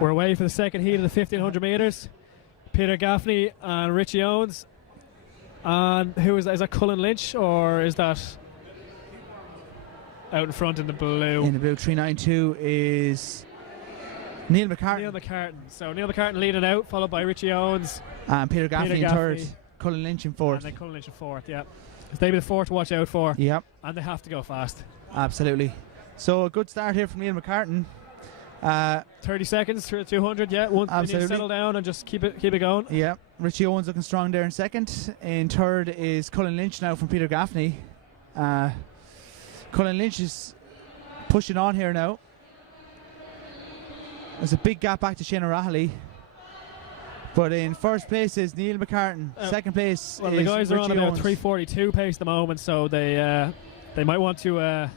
We're away for the second heat of the 1500 metres. Peter Gaffney and Richie Owens. And who is that Cullen Lynch, or is that out in front in the blue? In the blue, 392 is Neil McCartan. Neil McCartan. So Neil McCartan leading out, followed by Richie Owens. And Peter Gaffney in third. Cullen Lynch in fourth. And then Cullen Lynch in fourth, yeah. They'll be the fourth to watch out for. Yep. And they have to go fast. Absolutely. So a good start here from Neil McCartan. 30 seconds through 200, yeah. One, you need to settle down and just keep it going. Yeah. Richie Owens looking strong there in second. In third is Cullen Lynch now from Peter Gaffney. Cullen Lynch is pushing on here now. There's a big gap back to Shane O'Reilly. But in first place is Neil McCartan. Second place is the guys are Richie on about Owens. 3:42 pace at the moment, so they might want to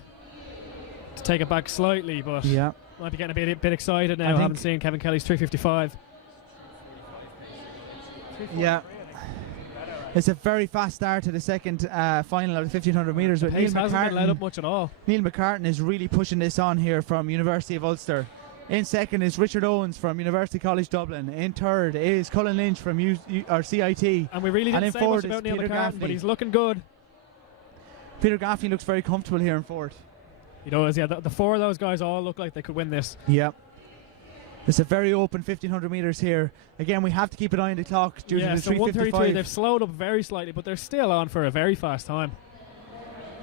take it back slightly, but yeah, might be getting a bit excited now. I haven't seen Kevin Kelly's 3:55. Yeah. It's a very fast start to the second final of the 1500 metres. But Neil hasn't been let up McCartan, much at all. Neil McCartan is really pushing this on here from University of Ulster. In second is Richard Owens from University College Dublin. In third is Cullen Lynch from CIT. And we really didn't say much about Neil McCartan, but he's looking good. Peter Gaffney looks very comfortable here in fourth. He does, yeah. The four of those guys all look like they could win this. Yeah. It's a very open 1500 metres here. Again, we have to keep an eye on the clock due to the 3:55. They've slowed up very slightly, but they're still on for a very fast time.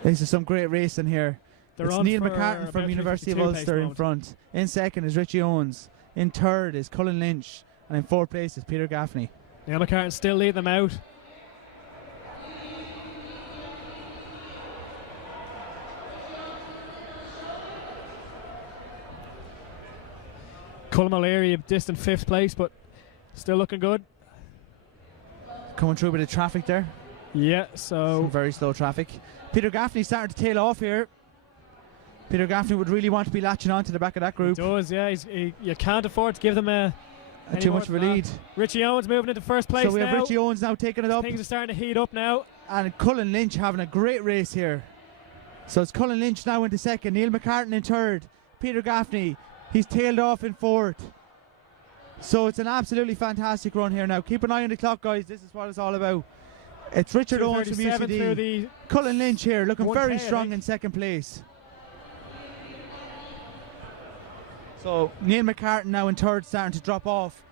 This is some great racing here. It's Neil McCartan from about University of 3:52 Ulster in front. In second is Richie Owens. In third is Cullen Lynch. And in fourth place is Peter Gaffney. Neil McCartan still leading them out. Colm O'Leary, distant fifth place, but still looking good. Coming through a bit of traffic there. Yeah, so some very slow traffic. Peter Gaffney starting to tail off here. Peter Gaffney would really want to be latching on to the back of that group. He does, yeah. You can't afford to give them too much of a lead. Richie Owens moving into first place now. So we have Richie Owens now taking it up. Things are starting to heat up now. And Cullen Lynch having a great race here. So it's Cullen Lynch now into second. Neil McCartan in third. Peter Gaffney, he's tailed off in fourth. So it's an absolutely fantastic run here now. Keep an eye on the clock, guys. This is what it's all about. It's Richard Owens from UCD. Cullen Lynch here looking very strong in second place. So Neil McCartan now in third, starting to drop off.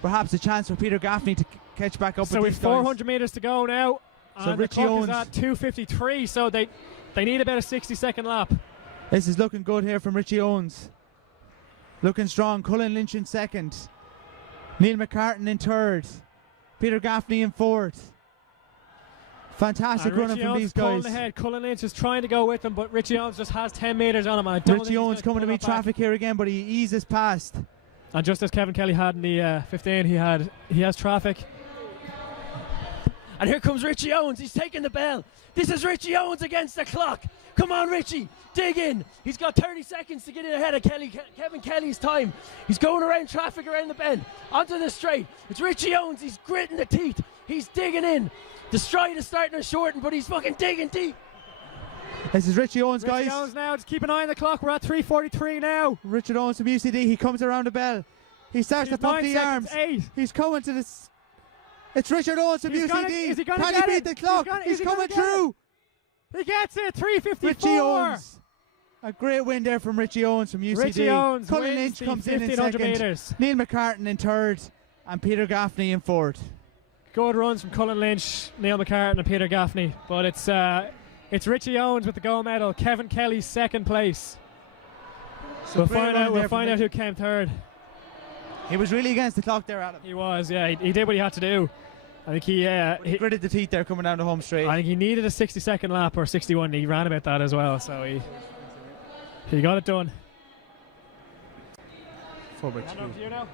Perhaps a chance for Peter Gaffney to catch back up with these guys. So we've 400 metres to go now. So and Richie Owens is at 2:53, so they need about a 60-second lap. This is looking good here from Richie Owens. Looking strong. Cullen Lynch in second. Neil McCartan in third. Peter Gaffney in fourth. Fantastic running from these guys. Ahead. Cullen Lynch is trying to go with him, but Richie Owens just has 10 metres on him. Richie Owens coming to meet traffic here again, but he eases past. And just as Kevin Kelly had in the 15, he has traffic. And here comes Richie Owens. He's taking the bell. This is Richie Owens against the clock. Come on, Richie. Dig in. He's got 30 seconds to get in ahead of Kevin Kelly's time. He's going around traffic around the bend. Onto the straight. It's Richie Owens. He's gritting the teeth. He's digging in. The stride is starting to shorten, but he's fucking digging deep. This is Richie Owens, guys. Richie Owens now. Just keep an eye on the clock. We're at 3:43 now. Richard Owens from UCD. He comes around the bell. He starts to pump the arms. 8. He's coming to this. It's Richard Owens from UCD. Can he beat the clock? He's coming through. He gets it. 3:54. Richie Owens. A great win there from Richie Owens from UCD. Richie Owens Cullen Lynch comes in second. Meters. Neil McCartan in third. And Peter Gaffney in fourth. Good runs from Cullen Lynch, Neil McCartan and Peter Gaffney. But it's Richie Owens with the gold medal. Kevin Kelly second place. So we'll find out who came third. He was really against the clock there, Adam. He was, yeah. He did what he had to do. I think he gritted the teeth there coming down the home straight. I think he needed a 60-second lap or 61. He ran about that as well, so he got it done. 4x2.